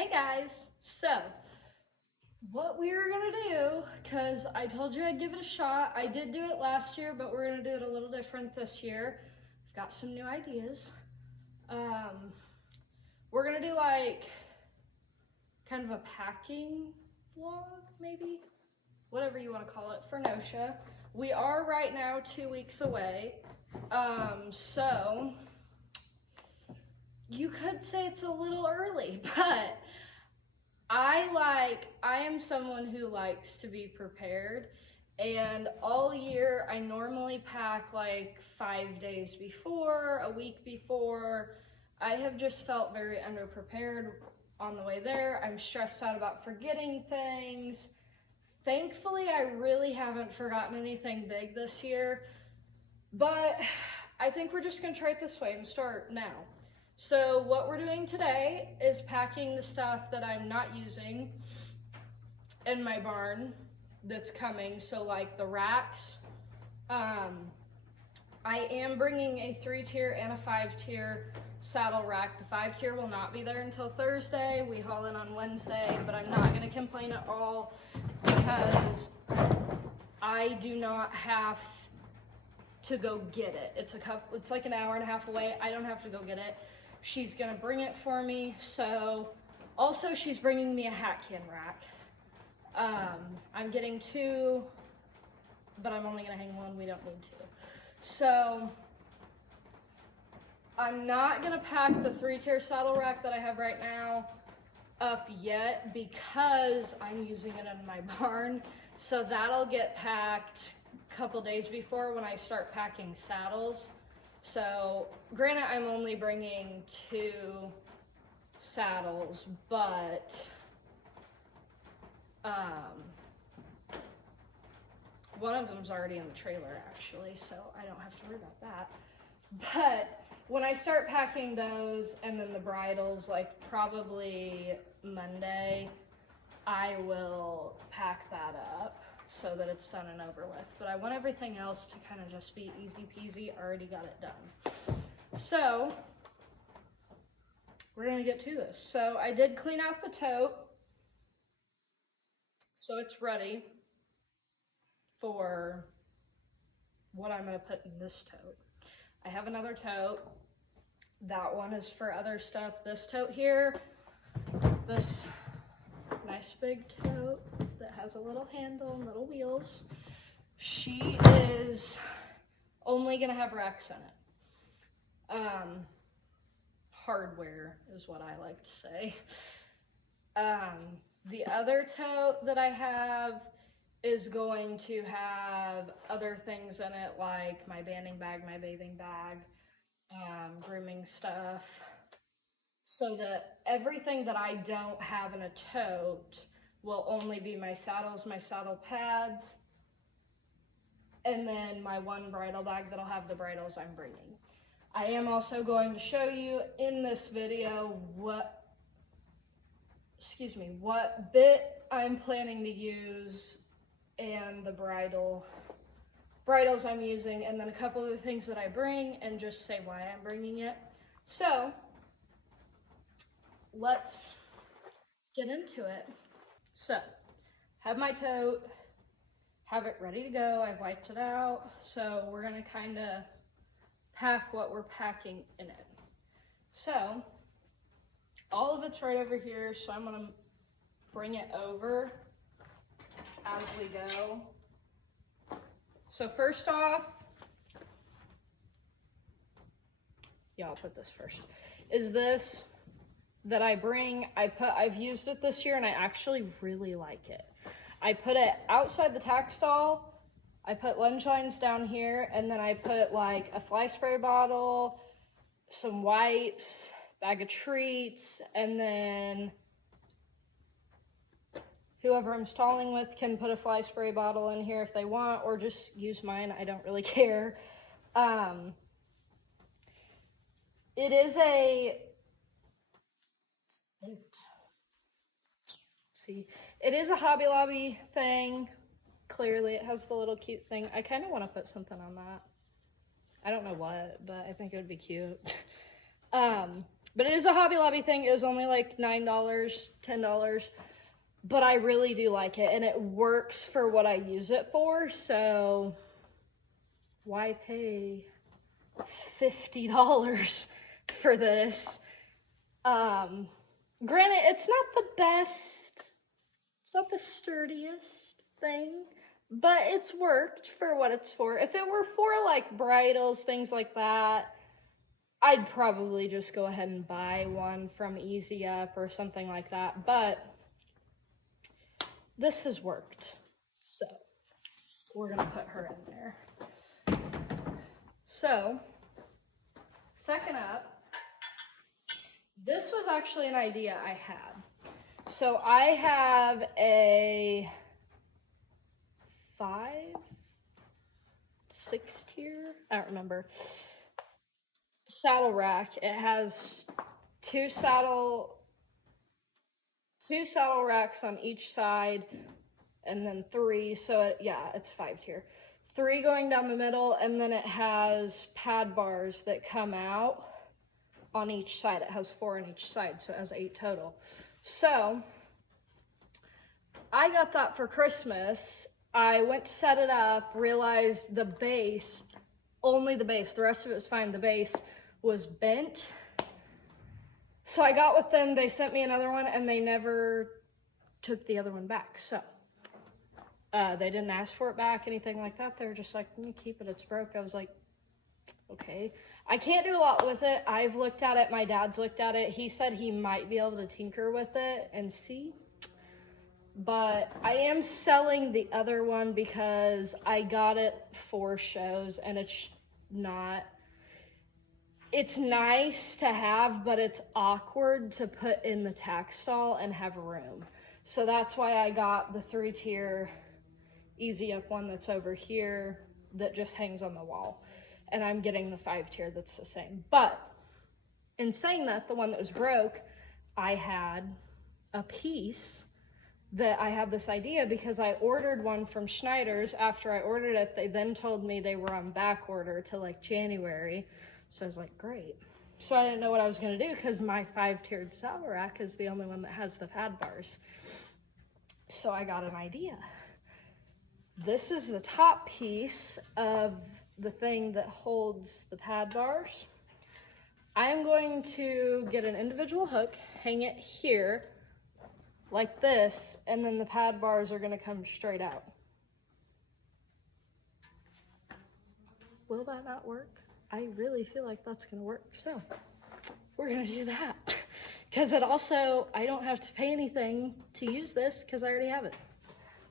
Hey guys, so what we are gonna do, because I told you I'd give it a shot. I did do it last year, but we're gonna do it a little different this year. I've got some new ideas. We're gonna do like kind of a packing vlog, maybe, whatever you want to call it, for Nosha. We are right now 2 weeks away, so you could say it's a little early, but I am someone who likes to be prepared, and all year I normally pack like 5 days before, a week before. I have just felt very underprepared on the way there. I'm stressed out about forgetting things. Thankfully, I really haven't forgotten anything big this year, but I think we're just gonna try it this way and start now. So what we're doing today is packing the stuff that I'm not using in my barn that's coming. So like the racks, I am bringing a 3-tier and a 5-tier saddle rack. The 5-tier will not be there until Thursday. We haul in on Wednesday, but I'm not gonna complain at all because I do not have to go get it. It's like an hour and a half away. I don't have to go get it. She's gonna bring it for me. So also she's bringing me a hat can rack. I'm getting 2, but I'm only gonna hang 1. We don't need 2. So I'm not gonna pack the 3-tier saddle rack that I have right now up yet because I'm using it in my barn. So that'll get packed a couple days before when I start packing saddles. So granted, I'm only bringing 2 saddles, but one of them's already in the trailer actually, so I don't have to worry about that. But when I start packing those and then the bridles, like probably Monday, I will pack that up so that it's done and over with. But I want everything else to kind of just be easy peasy. I already got it done. So we're gonna get to this. So I did clean out the tote, so it's ready for what I'm gonna put in this tote. I have another tote. That one is for other stuff. This tote here, this nice big tote that has a little handle and little wheels, she is only gonna have racks in it. Hardware is what I like to say. The other tote that I have is going to have other things in it, like my banding bag, my bathing bag, grooming stuff, so that everything that I don't have in a tote will only be my saddles, my saddle pads, and then my one bridle bag that'll have the bridles I'm bringing. I am also going to show you in this video what bit I'm planning to use and the bridles I'm using, and then a couple of the things that I bring, and just say why I'm bringing it. So let's get into it. So have my tote, have it ready to go. I've wiped it out. So we're gonna kind of pack what we're packing in it. So all of it's right over here. So I'm gonna bring it over as we go. So first off, yeah, I'll put this first, is this that I bring. I've used it this year and I actually really like it. I put it outside the tack stall. I put lunge lines down here, and then I put like a fly spray bottle, some wipes, bag of treats, and then whoever I'm stalling with can put a fly spray bottle in here if they want, or just use mine. I don't really care. It is it is a Hobby Lobby thing. Clearly it has the little cute thing. I kind of want to put something on that. I don't know what, but I think it would be cute. But it is a Hobby Lobby thing. It was only like $9, $10. But I really do like it, and it works for what I use it for, so why pay $50 for this? Granted, it's not the best, it's not the sturdiest thing, but it's worked for what it's for. If it were for like bridals, things like that, I'd probably just go ahead and buy one from Easy Up or something like that, but this has worked, so we're gonna put her in there. So, second up, this was actually an idea I had. So I have a 5, 6 tier, I don't remember, saddle rack. It has two saddle racks on each side, and then 3, so it's 5 tier. 3 going down the middle, and then it has pad bars that come out on each side. It has 4 on each side, so it has 8 total. So I got that for Christmas. I went to set it up, realized the base, only the base, the rest of it was fine, the base was bent. So I got with them, they sent me another one, and they never took the other one back. So they didn't ask for it back, anything like that. They were just like, keep it, it's broke. I was like, okay. I can't do a lot with it. I've looked at it, my dad's looked at it. He said he might be able to tinker with it and see. But I am selling the other one because I got it for shows, and it's nice to have, but it's awkward to put in the tack stall and have room. So that's why I got the 3 tier Easy Up one that's over here that just hangs on the wall. And I'm getting the 5 tier that's the same. But in saying that, the one that was broke, I had a piece that I had this idea because I ordered one from Schneider's. After I ordered it, they then told me they were on back order till like January. So I was like, great. So I didn't know what I was gonna do because my 5-tiered saddle rack is the only one that has the pad bars. So I got an idea. This is the top piece of the thing that holds the pad bars. I'm going to get an individual hook, hang it here like this, and then the pad bars are gonna come straight out. Will that not work? I really feel like that's gonna work, so we're gonna do that. Because it also, I don't have to pay anything to use this because I already have it.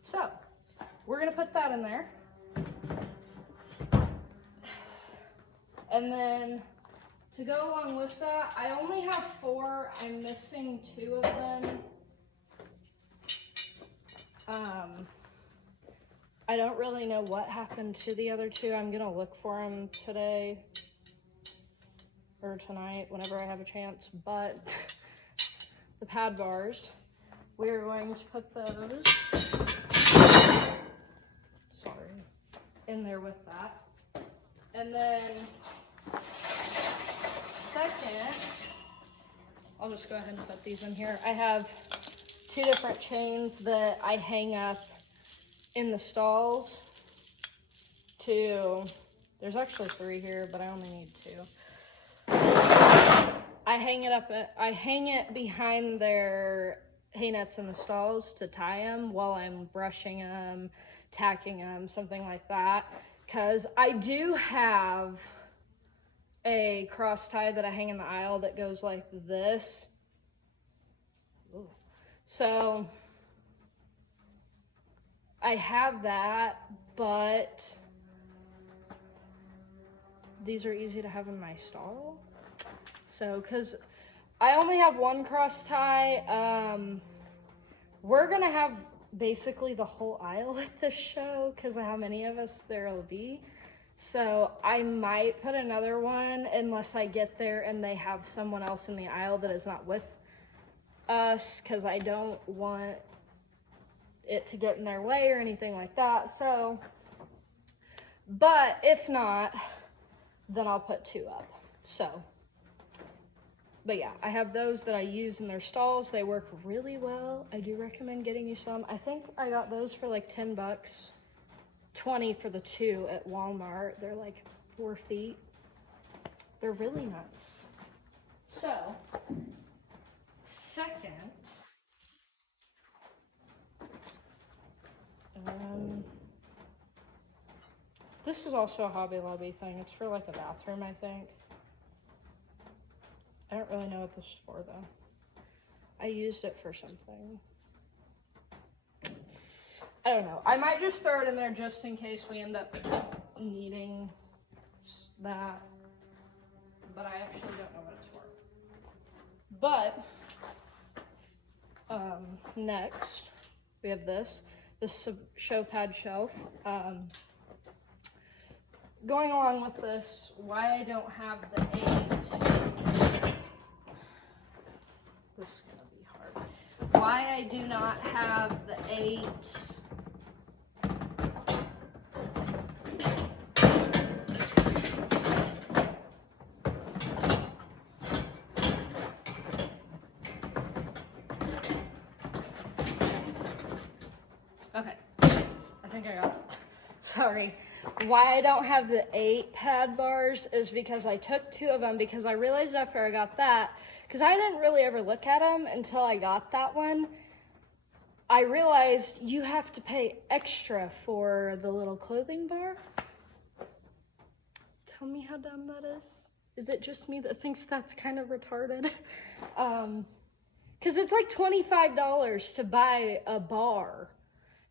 So, we're gonna put that in there. And then, to go along with that, I only have 4, I'm missing 2 of them. I don't really know what happened to the other 2. I'm gonna look for them today or tonight, whenever I have a chance. But the pad bars, we're going to put those, in there with that. And then second, I'll just go ahead and put these in here. I have 2 different chains that I hang up in the stalls. There's actually 3 here, but I only need 2. I hang it behind their hay nets in the stalls to tie them while I'm brushing them, tacking them, something like that. Because I do have a cross tie that I hang in the aisle that goes like this. Ooh. So I have that, but these are easy to have in my stall. So, because I only have 1 cross tie, we're gonna have basically the whole aisle at this show because of how many of us there will be. So I might put another one unless I get there and they have someone else in the aisle that is not with us, because I don't want it to get in their way or anything like that. So, but if not, then I'll put 2 up. So But yeah, I have those that I use in their stalls. They work really well. I do recommend getting you some. I think I got those for like 10 bucks, 20 for the 2 at Walmart. They're like 4 feet. They're really nice. So, second, this is also a Hobby Lobby thing. It's for like a bathroom, I think. I don't really know what this is for though. I used it for something. I don't know. I might just throw it in there just in case we end up needing that. But I actually don't know what it's for. But, next, we have this. This is a show pad shelf. Going along with this, why I don't have the 8. This is gonna be hard. Why I do not have the 8. Okay, I think I got it. Sorry. Why I don't have the 8 pad bars is because I took 2 of them because I realized after I got that, because I didn't really ever look at them until I got that one, I realized you have to pay extra for the little clothing bar. Tell me how dumb that is. Is it just me that thinks that's kind of retarded? Because it's like $25 to buy a bar.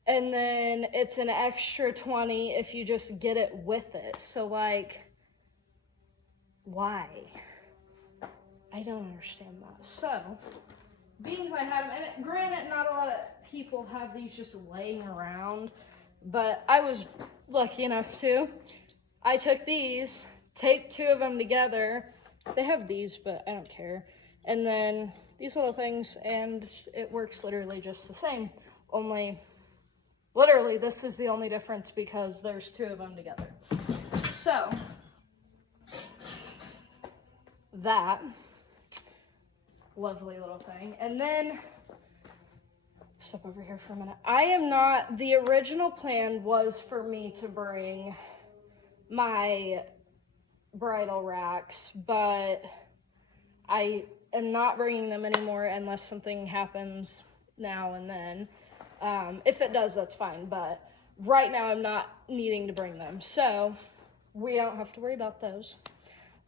And then it's an extra 20 if you just get it with it. So like, why? I don't understand that. So, beans I had them, and granted, not a lot of people have these just laying around, but I was lucky enough to. I took these, taped 2 of them together. They have these, but I don't care. And then these little things, and it works literally just the same, only literally, this is the only difference because there's 2 of them together. So, that lovely little thing. And then, step over here for a minute. The original plan was for me to bring my bridal racks, but I am not bringing them anymore unless something happens now and then. If it does, that's fine, but right now I'm not needing to bring them, so we don't have to worry about those.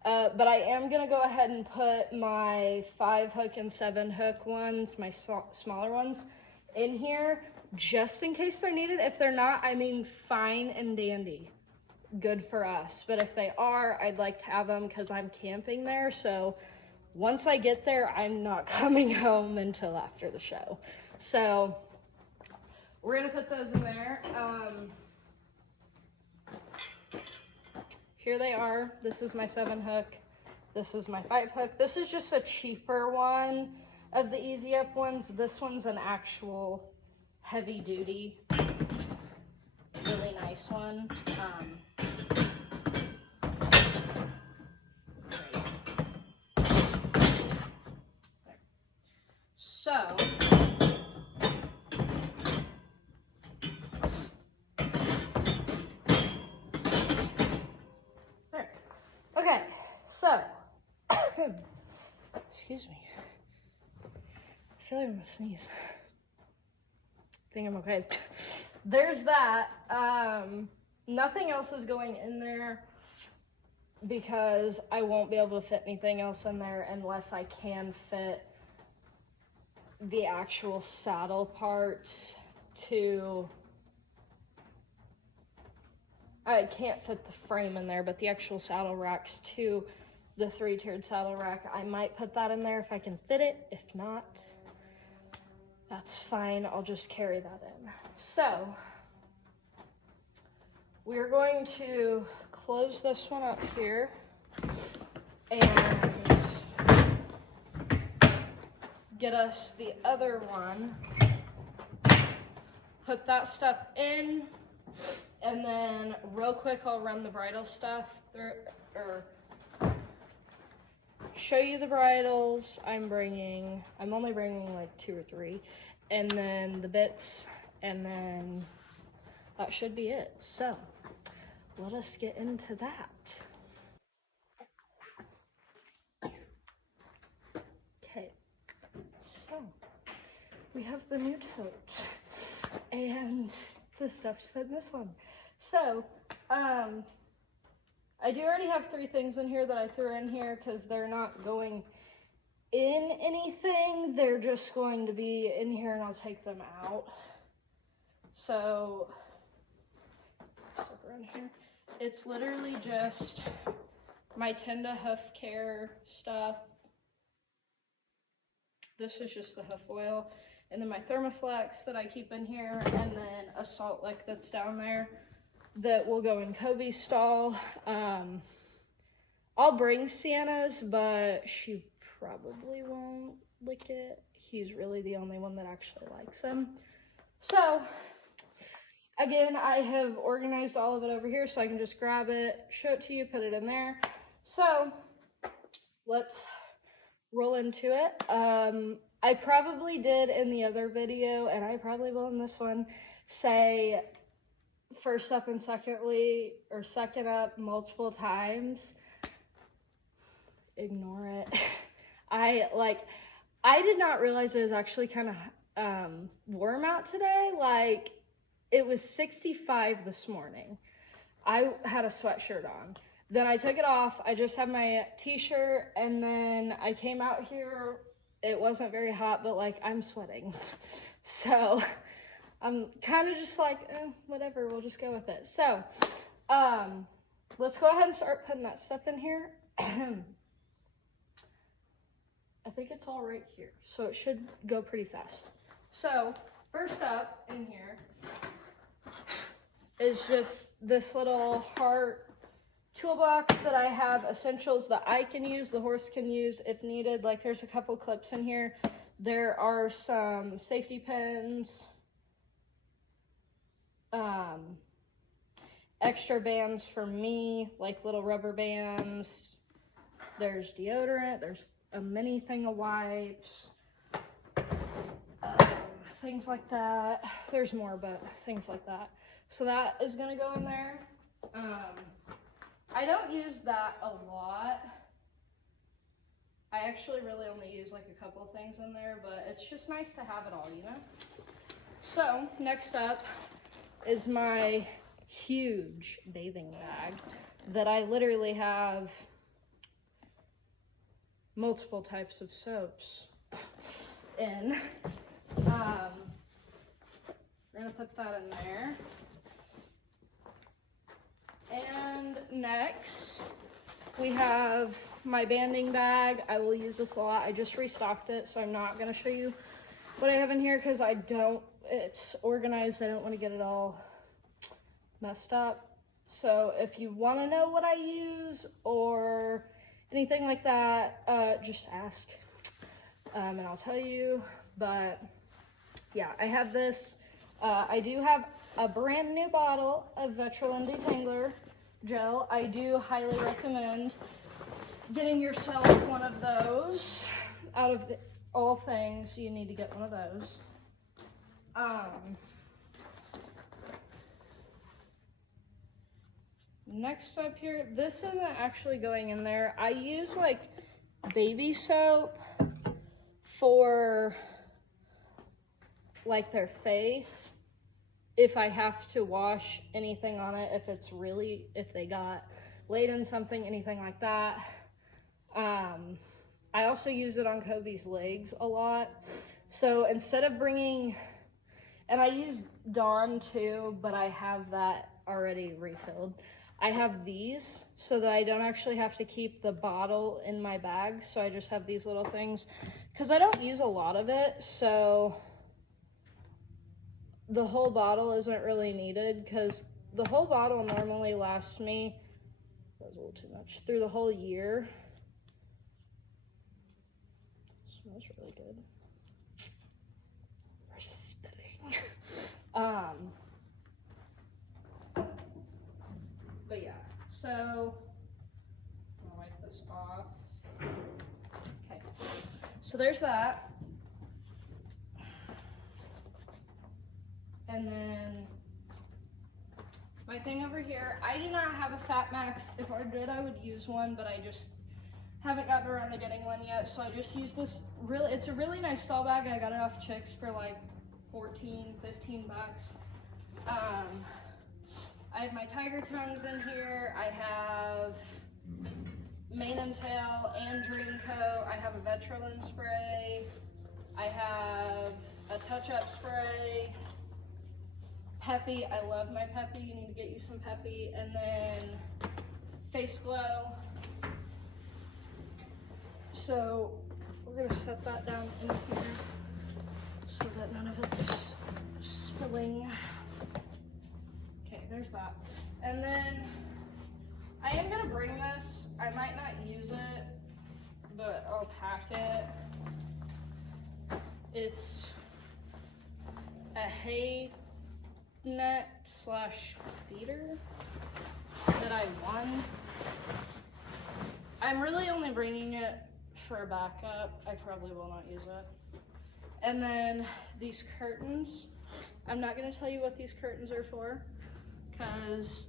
But I am going to go ahead and put my 5 hook and 7 hook ones, my smaller ones, in here just in case they're needed. If they're not, I mean, fine and dandy. Good for us. But if they are, I'd like to have them because I'm camping there, so once I get there, I'm not coming home until after the show. So we're going to put those in there. Here they are. This is my 7 hook. This is my 5 hook. This is just a cheaper one of the Easy Up ones. This one's an actual heavy duty, really nice one. So, there. Okay, so, excuse me. I feel like I'm gonna sneeze. I think I'm okay. There's that. Nothing else is going in there because I won't be able to fit anything else in there unless I can fit the actual saddle parts to, I can't fit the frame in there, but the actual saddle racks to the 3-tiered saddle rack, I might put that in there if I can fit it. If not, that's fine, I'll just carry that in. So, we're going to close this one up here and get us the other one, put that stuff in, and then real quick I'll run the bridal stuff through, or show you the bridles. I'm only bringing like 2 or 3, and then the bits, and then that should be it. So let us get into that. Okay, so we have the new tote and the stuff to put in this one. So, I do already have 3 things in here that I threw in here because they're not going in anything. They're just going to be in here and I'll take them out. So, in here, it's literally just my Tenda hoof care stuff. This is just the hoof oil, and then my Thermoflex that I keep in here, and then a salt lick that's down there that will go in Kobe's stall. I'll bring Sienna's, but she probably won't lick it. He's really the only one that actually likes them. So, again, I have organized all of it over here so I can just grab it, show it to you, put it in there. So, let's roll into it. I probably did in the other video, and I probably will in this one, say first up and secondly, or second up multiple times. Ignore it. I did not realize it was actually kind of warm out today. Like, it was 65 this morning. I had a sweatshirt on. Then I took it off. I just had my t-shirt, and then I came out here. It wasn't very hot, but like, I'm sweating. So I'm kind of just like, whatever, we'll just go with it. So let's go ahead and start putting that stuff in here. I think it's all right here, so it should go pretty fast. So first up in here is just this little heart toolbox that I have essentials that I can use, the horse can use if needed. Like, there's a couple clips in here. There are some safety pins, extra bands for me, like little rubber bands. There's deodorant, there's a mini thing of wipes, things like that. There's more, but things like that. So that is gonna go in there. I don't use that a lot. I actually really only use like a couple things in there, but it's just nice to have it all, you know? So next up is my huge bathing bag that I literally have multiple types of soaps in. We're gonna put that in there. And next, we have my banding bag. I will use this a lot. I just restocked it, so I'm not gonna show you what I have in here because it's organized. I don't want to get it all messed up. So if you want to know what I use or anything like that, just ask, and I'll tell you. But yeah, I have this. I do have a brand new bottle of Vetrolin Detangler gel. I do highly recommend getting yourself one of those. Out of all things, you need to get one of those. Next up here, this isn't actually going in there. I use like baby soap for like their face if I have to wash anything on it, if they got laid in something, anything like that. I also use it on Kobe's legs a lot. So instead of bringing, and I use Dawn too, but I have that already refilled. I have these so that I don't actually have to keep the bottle in my bag. So I just have these little things because I don't use a lot of it. So the whole bottle isn't really needed because the whole bottle normally lasts me, that was a little too much, through the whole year. It smells really good. We're spitting. But yeah, so I'm gonna wipe this off. So there's that. And then my thing over here, I do not have a Fat Max. If I did, I would use one, but I just haven't gotten around to getting one yet. So I just use this, it's a really nice stall bag. I got it off Chicks for like 14, 15 bucks. I have my Tiger Tongues in here. I have Mane and Tail and Dream Coat. I have a Vetrolin spray. I have a touch-up spray. Peppy, I love my Peppy. You need to get you some Peppy. And then Face Glow. So we're gonna set that down in here so that none of it's spilling. Okay, there's that. And then I am gonna bring this. I might not use it, but I'll pack it. It's a hay net slash feeder that I won. I'm really only bringing it for a backup. I probably will not use it. And then these curtains. I'm not gonna tell you what these curtains are for, because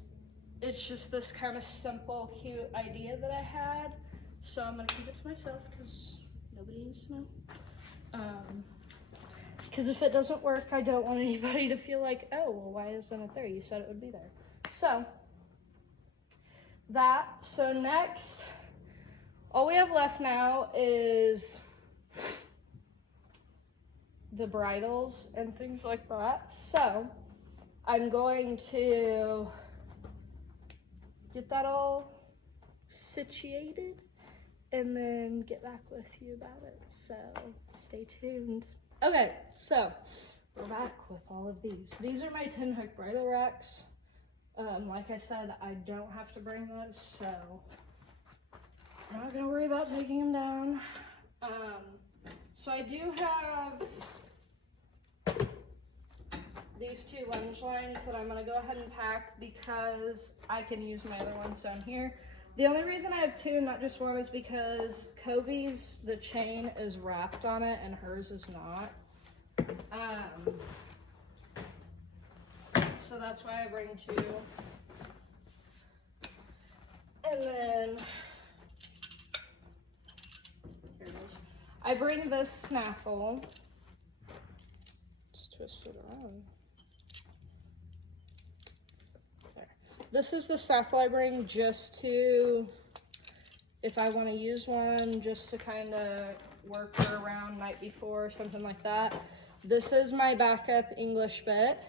it's just this kind of simple, cute idea that I had. So I'm gonna keep it to myself because nobody needs to know. Because if it doesn't work, I don't want anybody to feel like, oh, well, why isn't it there? You said it would be there. So that, so next, all we have left now is the bridles and things like that. So I'm going to get that all situated and then get back with you about it. So stay tuned. Okay, so we're back with all of these. These are my tin hook bridle racks. Like I said, I don't have to bring those, so I'm not gonna worry about taking them down. So I do have these two lunge lines that I'm gonna go ahead and pack because I can use my other ones down here. The only reason I have two and not just one is because Kobe's, the chain is wrapped on it and hers is not. So that's why I bring two. And then, here it is. I bring this snaffle. Just twist it around. This is the snaffle I bring just to, if I want to use one, just to kind of work her around night before, something like that. This is my backup English bit.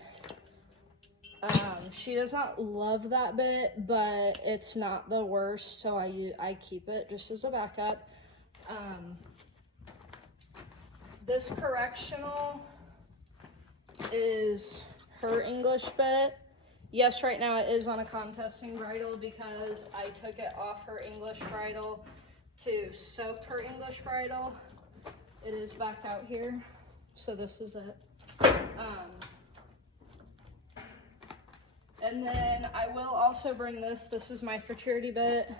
She does not love that bit, but it's not the worst, so I keep it just as a backup. This correctional is her English bit. Yes, right now it is on a contesting bridle because I took it off her English bridle to soak her English bridle. It is back out here, so this is it. And then I will also bring this. This is my futurity bit.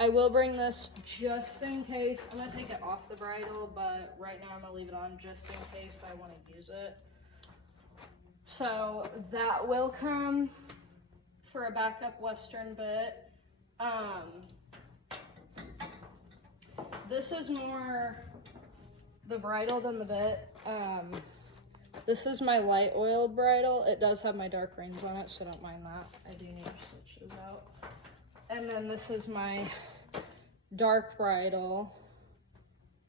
I will bring this just in case. I'm gonna take it off the bridle, but right now I'm gonna leave it on just in case I want to use it. So that will come for a backup Western bit. This is more the bridle than the bit. This is my light oiled bridle. It does have my dark rings on it, so don't mind that. I do need to switch those out. And then this is my dark bridle.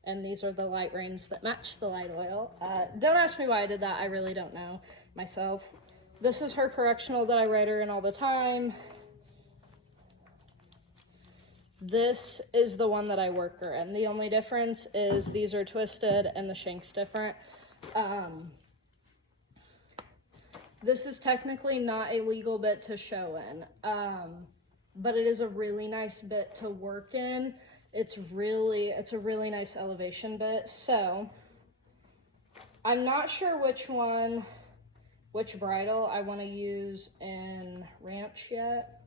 And these are the light rings that match the light oil. Don't ask me why I did that. I really don't know myself. This is her correctional that I ride her in all the time. This is the one that I work her in. The only difference is these are twisted and the shank's different. This is technically not a legal bit to show in, but it is a really nice bit to work in. It's a really nice elevation bit. So I'm not sure which bridle I want to use in ranch yet.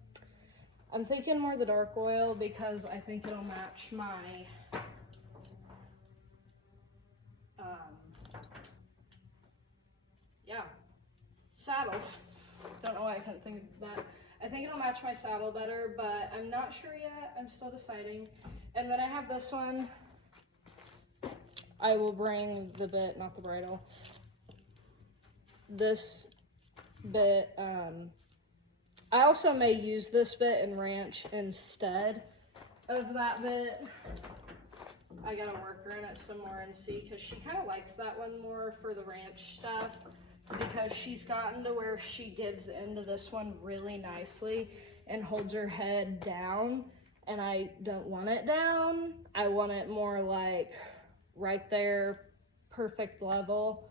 I'm thinking more the dark oil because I think it'll match my saddle. Don't know why I couldn't think of that. I think it'll match my saddle better, but I'm not sure yet. I'm still deciding. And then I have this one. I will bring the bit, not the bridle. This bit, I also may use this bit and ranch instead of that bit. I gotta work her in it some more and see, because she kind of likes that one more for the ranch stuff, because she's gotten to where she gives into this one really nicely and holds her head down, and I don't want it down. I want it more like right there, perfect level,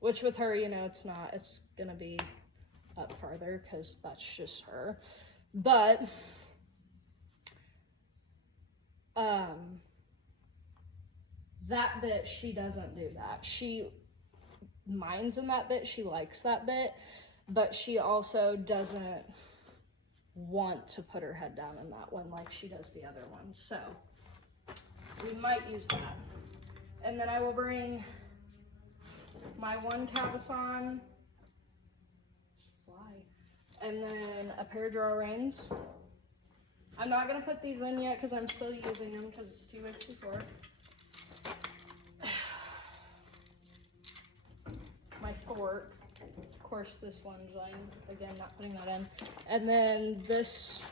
which with her, you know, it's not. It's gonna be up farther because that's just her. But that bit, she doesn't do that. She minds in that bit, she likes that bit, but she also doesn't want to put her head down in that one like she does the other one. So we might use that. And then I will bring my one Cabezon, and then a pair of draw reins. I'm not gonna put these in yet because I'm still using them because it's 2 weeks before. My fork, of course, this lunge line, again, not putting that in. And then this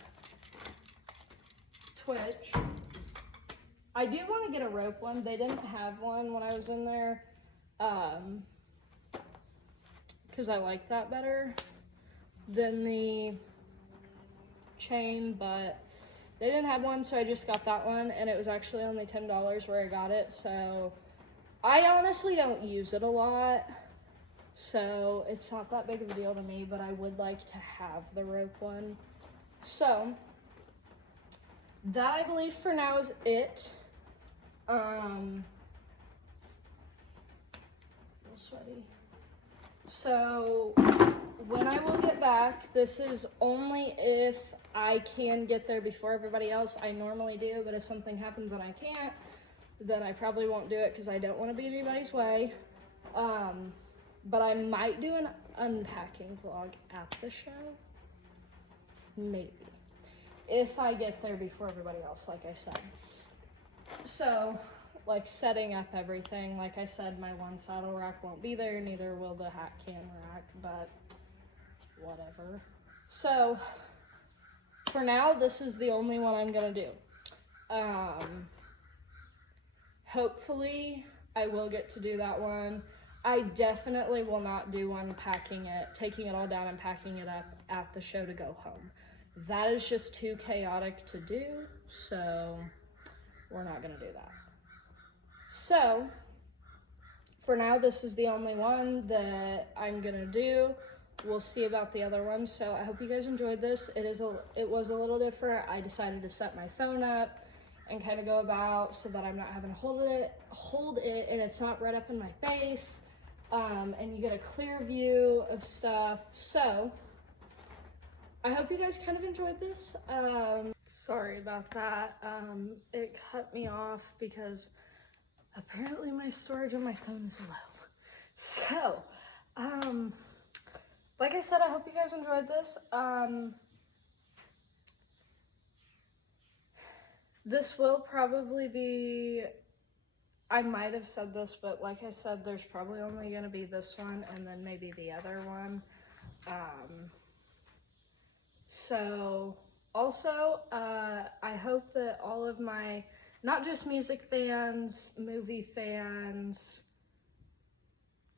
twitch. I do want to get a rope one. They didn't have one when I was in there, because I like that better than the chain, but they didn't have one, so I just got that one, and it was actually only $10 where I got it. So I honestly don't use it a lot, so it's not that big of a deal to me, but I would like to have the rope one. So that, I believe, for now is it. A little sweaty. So when I will get back, this is only if I can get there before everybody else. I normally do, but if something happens and I can't, then I probably won't do it because I don't want to be in anybody's way. But I might do an unpacking vlog at the show. Maybe. If I get there before everybody else, like I said. So, like setting up everything, like I said, my one saddle rack won't be there, neither will the hat can rack, but whatever. So, for now, this is the only one I'm gonna do. Hopefully, I will get to do that one. I definitely will not do one packing it, taking it all down and packing it up at the show to go home. That is just too chaotic to do, so we're not gonna do that. So, for now, this is the only one that I'm gonna do. We'll see about the other one. So I hope you guys enjoyed this. It was a little different. I decided to set my phone up and kind of go about so that I'm not having to hold it and it's not right up in my face. And you get a clear view of stuff. So I hope you guys kind of enjoyed this. Sorry about that. It cut me off because apparently my storage on my phone is low. So, like I said, I hope you guys enjoyed this. This will probably be, I might have said this, but like I said, there's probably only going to be this one and then maybe the other one. So, also, I hope that all of my, not just music fans, movie fans,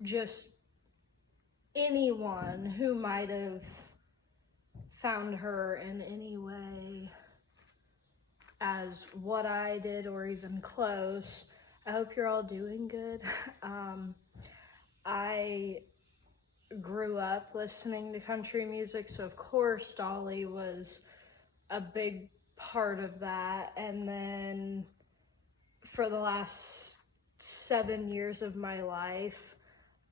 just anyone who might have found her in any way as what I did or even close, I hope you're all doing good. I grew up listening to country music, so of course Dolly was a big part of that. And then for the last 7 years of my life,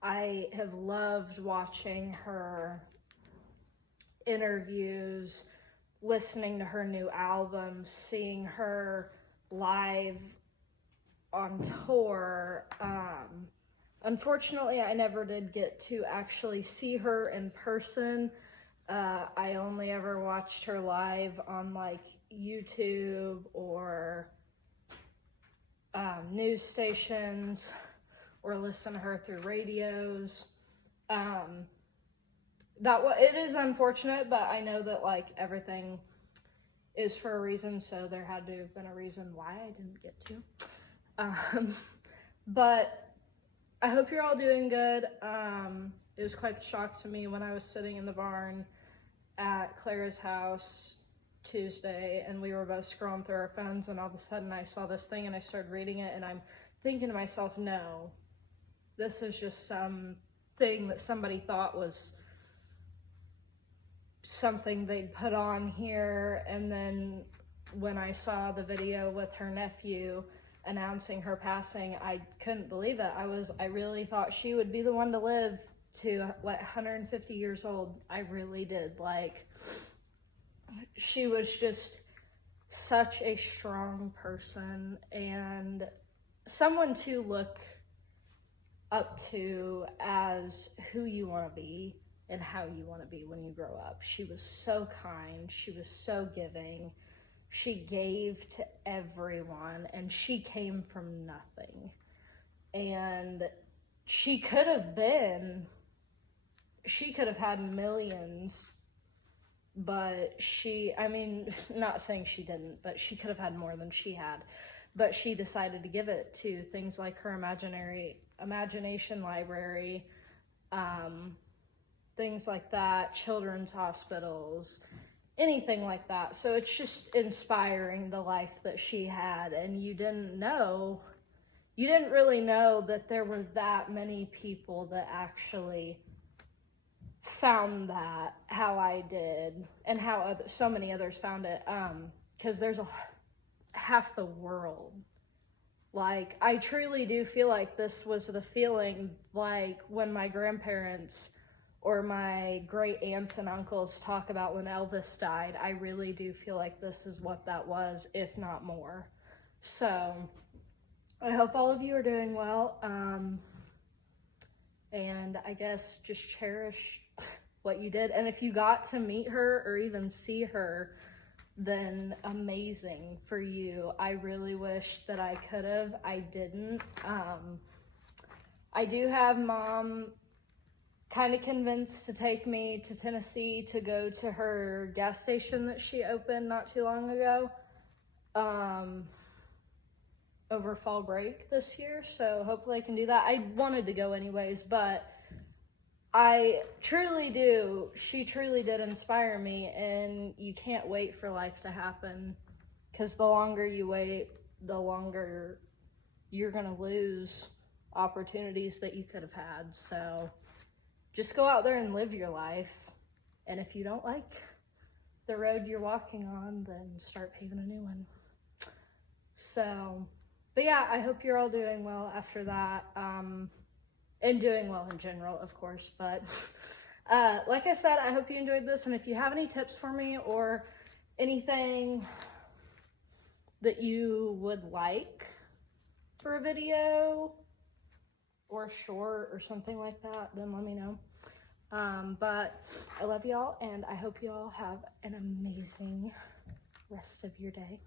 I have loved watching her interviews, listening to her new album, seeing her live on tour. unfortunately, I never did get to actually see her in person. I only ever watched her live on like YouTube or news stations, or listen to her through radios. It is unfortunate, but I know that like everything is for a reason, so there had to have been a reason why I didn't get to. But I hope you're all doing good. It was quite the shock to me when I was sitting in the barn at Clara's house Tuesday, and we were both scrolling through our phones, and all of a sudden I saw this thing and I started reading it, and I'm thinking to myself, no, this is just some thing that somebody thought was something they'd put on here. And then when I saw the video with her nephew announcing her passing, I couldn't believe it. I really thought she would be the one to live to like 150 years old. I really did. Like, she was just such a strong person and someone to look up to as who you want to be and how you want to be when you grow up. She was so kind. She was so giving. She gave to everyone, and she came from nothing. And she could have had millions, but not saying she didn't, but she could have had more than she had. But she decided to give it to things like her imagination library, things like that, children's hospitals, anything like that. So it's just inspiring, the life that she had. And you didn't really know that there were that many people that actually found that, how I did, and how so many others found it, because there's half the world. Like, I truly do feel like this was the feeling, like when my grandparents or my great aunts and uncles talk about when Elvis died. I really do feel like this is what that was, if not more. So I hope all of you are doing well, and I guess just cherish what you did. And if you got to meet her or even see her, then amazing for you. I really wish that I could have. I didn't. I do have Mom kind of convinced to take me to Tennessee to go to her gas station that she opened not too long ago, over fall break this year. So hopefully I can do that. I wanted to go anyways, but I truly do. She truly did inspire me, and you can't wait for life to happen, because the longer you wait, the longer you're going to lose opportunities that you could have had. So just go out there and live your life. And if you don't like the road you're walking on, then start paving a new one. So, but yeah, I hope you're all doing well after that. And doing well in general, of course. But like I said, I hope you enjoyed this. And if you have any tips for me or anything that you would like for a video or short or something like that, then let me know. But I love y'all, and I hope you all have an amazing rest of your day.